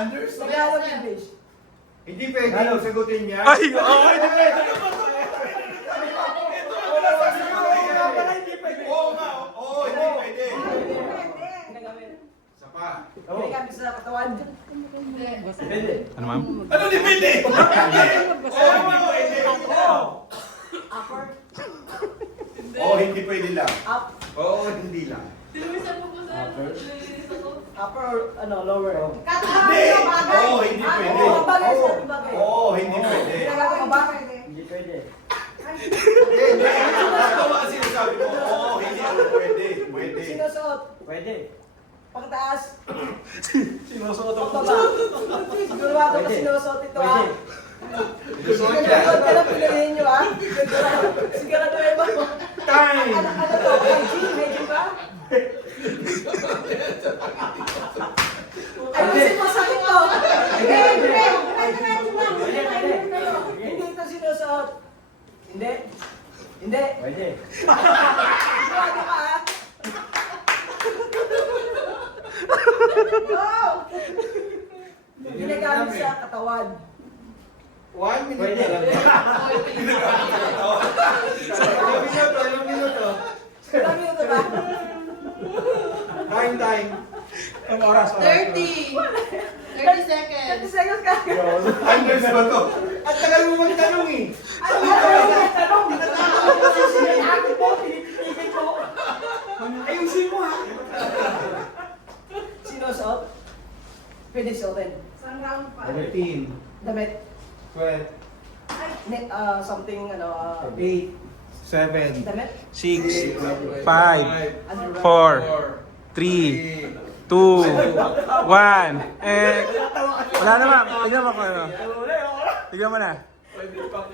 Anders? Tagalog English. Hindi pwede yung sagutin niya. Ay, oo, hindi pwede. Oo nga, oo, hindi pwede. Ginagamit. Isa pa. Ginagamit sa katawan. Hindi. Ano ma'am? Ano depende? Oo, hindi pwede. Upper. Oo, hindi pwede lang. Up. Oo, hindi lang. Tinuwisan mo po sir. Nililinis ako. Upper or ano, lower. Hindi. Oo, hindi pwede. Oo, bagay sa bagay. Oo, hindi pwede. Ginagawa ba? Hindi pwede. Hindi, tama ang sinasabi mo. Oo, hindi ako pwede. Pwede. Sinusuot. Pwede. Pagtaas. Sinusuot Pagbaba. Sigurado ka sinusuot ito ha. Sinusuot niya. Sigurado ka na pilihin nyo ha. Sigurado mo. Time! Ano to? Hygiene ba? Ayusin mo sa ito. Hindi ito sinusuot. Hindi. Hindi. Pwede. Sigurado ka ha. Go! Ginagamit sa katawan. 1 minute Pwede. na lang. Ilang minuto. Ilang minuto ba? Time. Ang oras. 30. 30 seconds. 30 seconds ka. Anders ba to? At tagal mo magtanong eh. Ano ba yung tanong? Kasi sinabi mo, tinitigil mo. Ayusin mo ha. Sinusuot? Pwede suotin. 13, Damit. 12, Something, 8, 7, damit. 6, 5, Underwear. 4, 3, 2, 1. Wala na ma'am. Tignan mo ko ano. Tignan mo na. Pwede pang